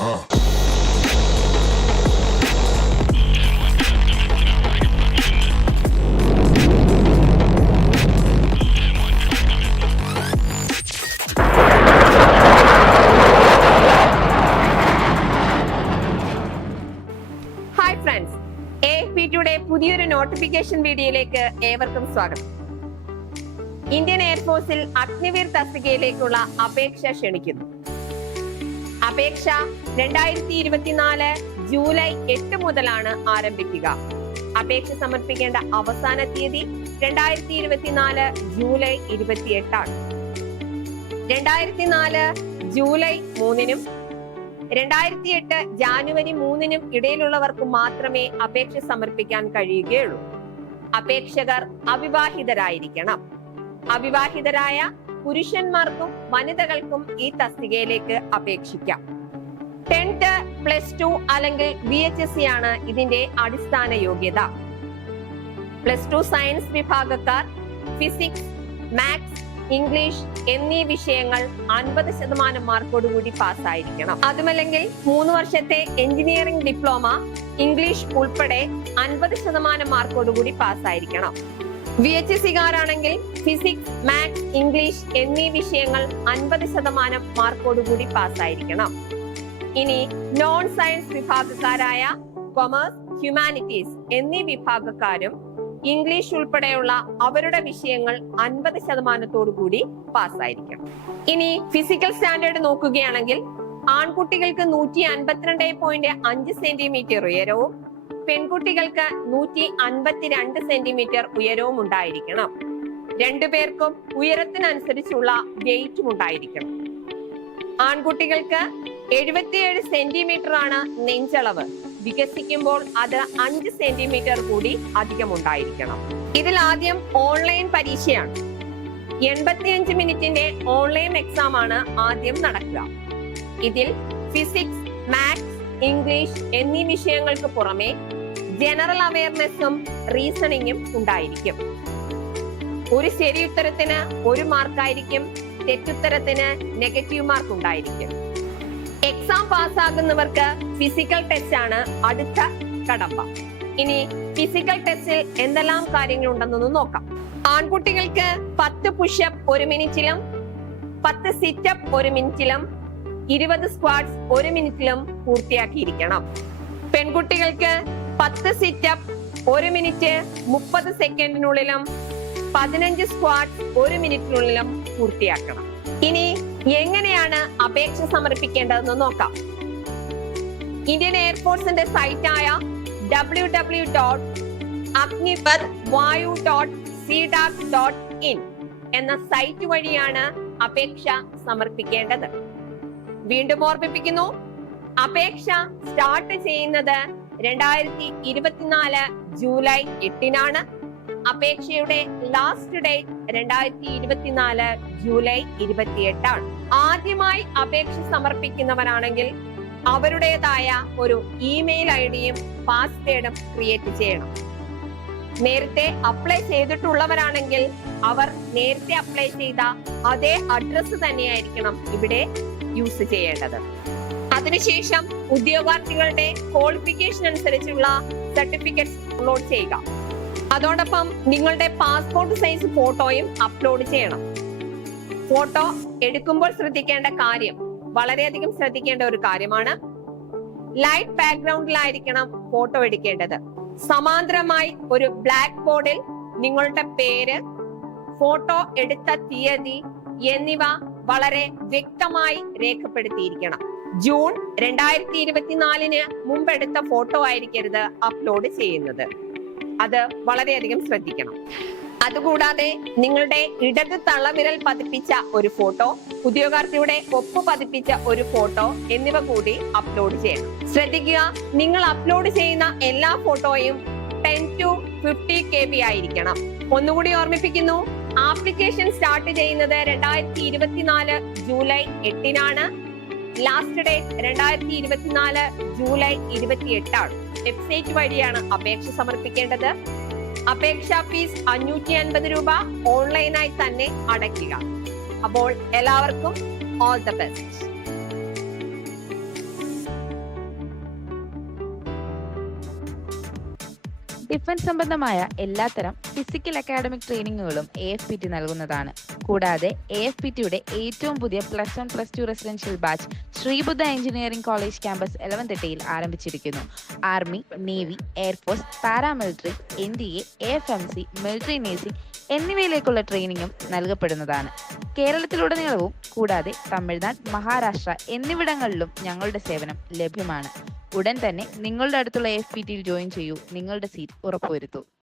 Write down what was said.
Hi friends A P ടിയുടെ പുതിയൊരു notification വീഡിയോയിലേക്ക് ഏവർക്കും സ്വാഗതം. ഇന്ത്യൻ എയർഫോഴ്സിൽ അഗ്നിവീർ തസ്തികയിലേക്കുള്ള അപേക്ഷ ക്ഷണിക്കുന്നു. അപേക്ഷ രണ്ടായിരത്തി ഇരുപത്തിനാല് ജൂലൈ എട്ട് മുതലാണ് ആരംഭിക്കുക. അപേക്ഷ സമർപ്പിക്കേണ്ട അവസാന തീയതി രണ്ടായിരത്തി ഇരുപത്തിനാല് ജൂലൈ ഇരുപത്തിയെട്ടാണ്. രണ്ടായിരത്തി നാല് ജൂലൈ മൂന്നിനും രണ്ടായിരത്തി എട്ട് ജാനുവരി മൂന്നിനും ഇടയിലുള്ളവർക്ക് മാത്രമേ അപേക്ഷ സമർപ്പിക്കാൻ കഴിയുകയുള്ളൂ. അപേക്ഷകർ അവിവാഹിതരായിരിക്കണം. അവിവാഹിതരായ പുരുഷന്മാർക്കും വനിതകൾക്കും ഈ തസ്തികയിലേക്ക് അപേക്ഷിക്കാം. ടെൻത്ത് പ്ലസ് ടു അല്ലെങ്കിൽ ബി എച്ച് എസ് സി ആണ് ഇതിന്റെ അടിസ്ഥാന യോഗ്യത. പ്ലസ് ടു സയൻസ് വിഭാഗക്കാർ ഫിസിക്സ് മാത്സ് ഇംഗ്ലീഷ് എന്നീ വിഷയങ്ങൾ അൻപത് ശതമാനം മാർക്കോടുകൂടി പാസ്സായിരിക്കണം. അതുമല്ലെങ്കിൽ മൂന്ന് വർഷത്തെ എഞ്ചിനീയറിംഗ് ഡിപ്ലോമ ഇംഗ്ലീഷ് ഉൾപ്പെടെ അൻപത് ശതമാനം മാർക്കോടുകൂടി പാസ്സായിരിക്കണം. വി എച്ച് എസ് സിക്കാരാണെങ്കിൽ ഫിസിക്സ് മാത്സ് ഇംഗ്ലീഷ് എന്നീ വിഷയങ്ങൾ അൻപത് ശതമാനം മാർക്കോടുകൂടി പാസ്സായിരിക്കണം ഇനി നോൺ സയൻസ് വിഭാഗക്കാരായ കൊമേഴ്സ് ഹ്യൂമാനിറ്റീസ് എന്നീ വിഭാഗക്കാരും ഇംഗ്ലീഷ് ഉൾപ്പെടെയുള്ള അവരുടെ വിഷയങ്ങൾ അൻപത് ശതമാനത്തോടു കൂടി പാസ്സായിരിക്കണം ഇനി ഫിസിക്കൽ സ്റ്റാൻഡേർഡ് നോക്കുകയാണെങ്കിൽ ആൺകുട്ടികൾക്ക് നൂറ്റി അൻപത്തിരണ്ട് പോയിന്റ് അഞ്ച് സെന്റിമീറ്റർ ഉയരവും പെൺകുട്ടികൾക്ക് നൂറ്റി അൻപത്തിരണ്ട് സെന്റിമീറ്റർ ഉയരവും ഉണ്ടായിരിക്കണം. രണ്ടുപേർക്കും ഉയരത്തിനനുസരിച്ചുള്ള വെയിറ്റും ഉണ്ടായിരിക്കണം. ആൺകുട്ടികൾക്ക് എഴുപത്തിയേഴ് സെന്റിമീറ്റർ ആണ് നെഞ്ചളവ്. വികസിക്കുമ്പോൾ അത് അഞ്ച് സെന്റിമീറ്റർ കൂടി അധികം ഉണ്ടായിരിക്കണം. ഇതിൽ ആദ്യം ഓൺലൈൻ പരീക്ഷയാണ്. എൺപത്തിയഞ്ച് മിനിറ്റിന്റെ ഓൺലൈൻ എക്സാം ആണ് ആദ്യം നടക്കുക. ഇതിൽ ഫിസിക്സ് മാത്സ് ഇംഗ്ലീഷ് എന്നീ വിഷയങ്ങൾക്ക് പുറമെ ജനറൽ അവയർനെസ്സും റീസണിങ്ങും ഉണ്ടായിരിക്കും. ഒരു ശരി ഉത്തരത്തിന് ഒരു മാർക്കായിരിക്കും തെറ്റുത്തരത്തിന് നെഗറ്റീവ് മാർക്ക് ഉണ്ടായിരിക്കും. എക്സാം പാസ്സാകുന്നവർക്ക് ഫിസിക്കൽ ടെസ്റ്റ് ആണ് അടുത്ത കടമ്പ. ഇനി ഫിസിക്കൽ ടെസ്റ്റിൽ എന്തെല്ലാം കാര്യങ്ങൾ ഉണ്ടെന്നൊന്ന് നോക്കാം. ആൺകുട്ടികൾക്ക് പത്ത് പുഷപ്പ് ഒരു മിനിറ്റിലും പത്ത് സിറ്റപ്പ് ഒരു മിനിറ്റിലും ഇരുപത് സ്ക്വാഡ്സ് ഒരു മിനിറ്റിലും പൂർത്തിയാക്കിയിരിക്കണം. പെൺകുട്ടികൾക്ക് പത്ത് സിറ്റപ്പ് ഒരു മിനിറ്റ് മുപ്പത് സെക്കൻഡിനുള്ളിലും പതിനഞ്ച് സ്ക്വാഡ് ഒരു മിനിറ്റിനുള്ളിലും പൂർത്തിയാക്കണം. ഇനി എങ്ങനെയാണ് അപേക്ഷ സമർപ്പിക്കേണ്ടതെന്ന് നോക്കാം. ഇന്ത്യൻ എയർഫോഴ്സിന്റെ സൈറ്റായ W W dot Agnipath Vayu dot CDAC dot in എന്ന സൈറ്റ് വഴിയാണ് അപേക്ഷ സമർപ്പിക്കേണ്ടത്. വീണ്ടും ഓർമ്മിപ്പിക്കുന്നു. അപേക്ഷ സ്റ്റാർട്ട് ചെയ്യുന്നത് രണ്ടായിരത്തി ഇരുപത്തിനാല് ജൂലൈ എട്ടിനാണ്. അപേക്ഷയുടെ ലാസ്റ്റ് ഡേറ്റ് രണ്ടായിരത്തി ഇരുപത്തിനാല് ജൂലൈ ഇരുപത്തിയെട്ടാണ്. ആദ്യമായി അപേക്ഷ സമർപ്പിക്കുന്നവരാണെങ്കിൽ അവരുടേതായ ഒരു ഇമെയിൽ ഐ ഡിയും പാസ്വേഡും ക്രിയേറ്റ് ചെയ്യണം. നേരത്തെ അപ്ലൈ ചെയ്തിട്ടുള്ളവരാണെങ്കിൽ അവർ നേരത്തെ അപ്ലൈ ചെയ്ത അതേ അഡ്രസ്സ് തന്നെയായിരിക്കണം ഇവിടെ യൂസ് ചെയ്യേണ്ടത്. അതിനുശേഷം ഉദ്യോഗാർത്ഥികളുടെ ക്വാളിഫിക്കേഷൻ അനുസരിച്ചുള്ള സർട്ടിഫിക്കറ്റ്സ് അപ്ലോഡ് ചെയ്യുക. അതോടൊപ്പം നിങ്ങളുടെ പാസ്പോർട്ട് സൈസ് ഫോട്ടോയും അപ്ലോഡ് ചെയ്യണം. ഫോട്ടോ എടുക്കുമ്പോൾ ശ്രദ്ധിക്കേണ്ട കാര്യം വളരെയധികം ശ്രദ്ധിക്കേണ്ട ഒരു കാര്യമാണ്. ലൈറ്റ് ബാക്ക്ഗ്രൗണ്ടിലായിരിക്കണം ഫോട്ടോ എടുക്കേണ്ടത്. സമാന്തരമായി ഒരു ബ്ലാക്ക് ബോർഡിൽ നിങ്ങളുടെ പേര് ഫോട്ടോ എടുത്ത തീയതി എന്നിവ വളരെ വ്യക്തമായി രേഖപ്പെടുത്തിയിരിക്കണം. ജൂൺ രണ്ടായിരത്തി ഇരുപത്തിനാലിന് മുമ്പെടുത്ത ഫോട്ടോ ആയിരിക്കരുത് അപ്ലോഡ് ചെയ്യുന്നത്. അത് വളരെയധികം ശ്രദ്ധിക്കണം. അതുകൂടാതെ നിങ്ങളുടെ ഇടത് തള്ളവിരൽ പതിപ്പിച്ച ഒരു ഫോട്ടോ ഉദ്യോഗാർത്ഥിയുടെ ഒപ്പ് പതിപ്പിച്ച ഒരു ഫോട്ടോ എന്നിവ കൂടി അപ്ലോഡ് ചെയ്യണം. ശ്രദ്ധിക്കുക നിങ്ങൾ അപ്ലോഡ് ചെയ്യുന്ന എല്ലാ ഫോട്ടോയും ten to fifty K B ആയിരിക്കണം. ഒന്നുകൂടി ഓർമ്മിപ്പിക്കുന്നു ആപ്ലിക്കേഷൻ സ്റ്റാർട്ട് ചെയ്യുന്നത് രണ്ടായിരത്തി ഇരുപത്തിനാല് ജൂലൈ എട്ടിനാണ്. ലാസ്റ്റ് ഡേറ്റ് രണ്ടായിരത്തി ഇരുപത്തിനാല് ജൂലൈ ഇരുപത്തി എട്ടാണ് വെബ്സൈറ്റ് വഴിയാണ് അപേക്ഷ സമർപ്പിക്കേണ്ടത്. അപേക്ഷാ ഫീസ് അഞ്ഞൂറ്റി അൻപത് രൂപ ഓൺലൈനായി തന്നെ അടയ്ക്കുക. അപ്പോൾ എല്ലാവർക്കും ഓൾ ദ ബെസ്റ്റ് ഡിഫൻസ് സംബന്ധമായ എല്ലാത്തരം ഫിസിക്കൽ അക്കാഡമിക് ട്രെയിനിങ്ങുകളും എ എഫ് പി ടി നൽകുന്നതാണ്. കൂടാതെ എ എഫ് പി ടിയുടെ ഏറ്റവും പുതിയ plus one plus two residential batch Sreebuddha engineering college campus എലവന്തിട്ടയിൽ ആരംഭിച്ചിരിക്കുന്നു. Army navy air force paramilitary N D A F M C military nursing എന്നിവയിലേക്കുള്ള ട്രെയിനിങ്ങും നൽകപ്പെടുന്നതാണ്. കേരളത്തിലുടനീളവും കൂടാതെ തമിഴ്നാട് മഹാരാഷ്ട്ര എന്നിവിടങ്ങളിലും ഞങ്ങളുടെ സേവനം ലഭ്യമാണ്. ഉടൻ തന്നെ നിങ്ങളുടെ അടുത്തുള്ള എഫ് പി ടിയിൽ ജോയിൻ ചെയ്യൂ. നിങ്ങളുടെ സീറ്റ് ഉറപ്പുവരുത്തൂ.